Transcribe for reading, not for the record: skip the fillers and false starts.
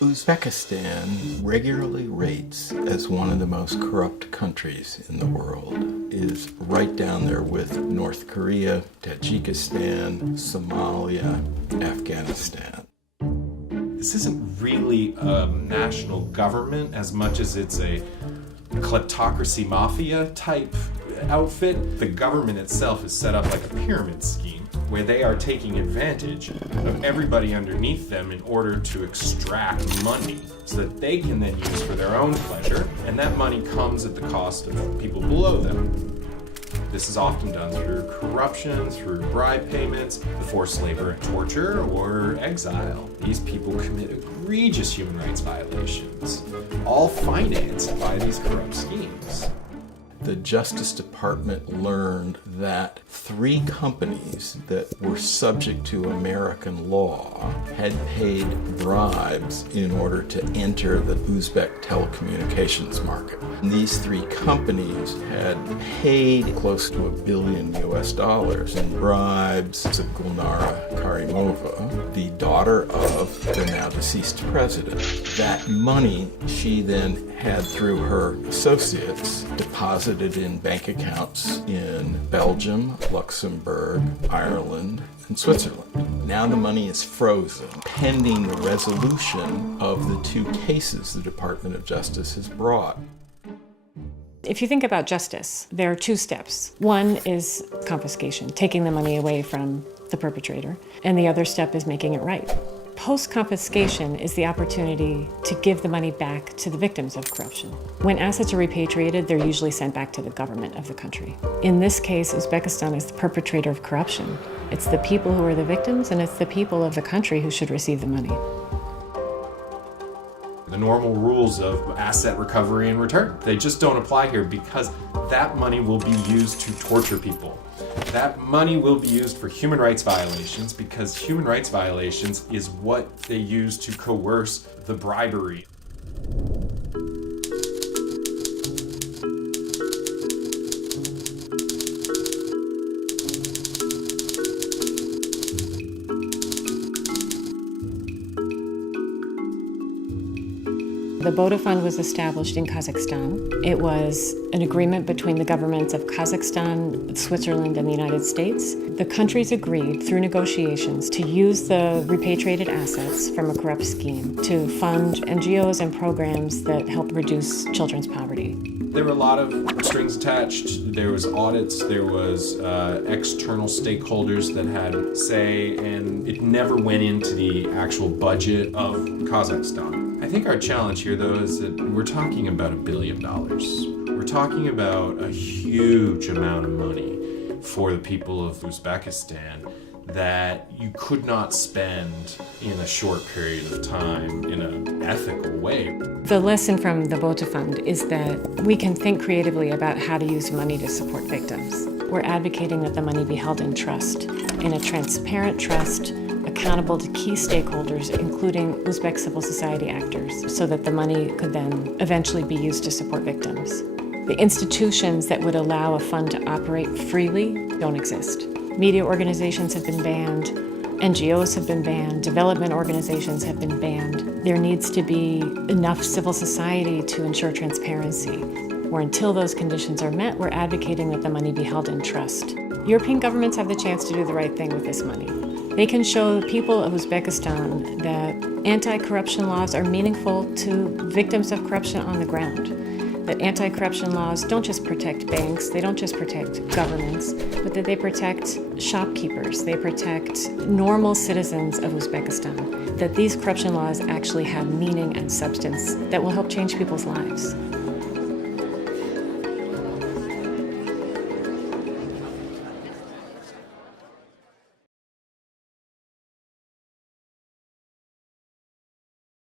Uzbekistan regularly rates as one of the most corrupt countries in the world. It is right down there with North Korea, Tajikistan, Somalia, Afghanistan. This isn't really a national government as much as it's a kleptocracy mafia type outfit. The government itself is set up like a pyramid scheme where they are taking advantage of everybody underneath them in order to extract money so that they can then use for their own pleasure, and that money comes at the cost of people below them. This is often done through corruption, through bribe payments, the forced labor and torture, or exile. These people commit egregious human rights violations, all financed by these corrupt schemes. The Justice Department learned that 3 companies that were subject to American law had paid bribes in order to enter the Uzbek telecommunications market. And these 3 companies had paid close to $1 billion in bribes to Gulnara Karimova, the daughter of the now deceased president. That money she then had, through her associates, deposited in bank accounts in Belgium, Luxembourg, Ireland, and Switzerland. Now the money is frozen, pending the resolution of the 2 cases the Department of Justice has brought. If you think about justice, there are 2 steps. One is confiscation, taking the money away from the perpetrator, and the other step is making it right. Post-confiscation is the opportunity to give the money back to the victims of corruption. When assets are repatriated, they're usually sent back to the government of the country. In this case, Uzbekistan is the perpetrator of corruption. It's the people who are the victims, and it's the people of the country who should receive the money. The normal rules of asset recovery and return, they just don't apply here because that money will be used to torture people. That money will be used for human rights violations because human rights violations is what they use to coerce the bribery. The Boda Fund was established in Kazakhstan. It was an agreement between the governments of Kazakhstan, Switzerland, and the United States. The countries agreed through negotiations to use the repatriated assets from a corrupt scheme to fund NGOs and programs that help reduce children's poverty. There were a lot of strings attached. There was audits, there was external stakeholders that had say, and it never went into the actual budget of Kazakhstan. I think our challenge here, though, is that we're talking about $1 billion. We're talking about a huge amount of money for the people of Uzbekistan that you could not spend in a short period of time in an ethical way. The lesson from the Boda Fund is that we can think creatively about how to use money to support victims. We're advocating that the money be held in trust, in a transparent trust, accountable to key stakeholders, including Uzbek civil society actors, so that the money could then eventually be used to support victims. The institutions that would allow a fund to operate freely don't exist. Media organizations have been banned, NGOs have been banned, development organizations have been banned. There needs to be enough civil society to ensure transparency, where until those conditions are met, we're advocating that the money be held in trust. European governments have the chance to do the right thing with this money. They can show the people of Uzbekistan that anti-corruption laws are meaningful to victims of corruption on the ground. That anti-corruption laws don't just protect banks, they don't just protect governments, but that they protect shopkeepers, they protect normal citizens of Uzbekistan. That these corruption laws actually have meaning and substance that will help change people's lives.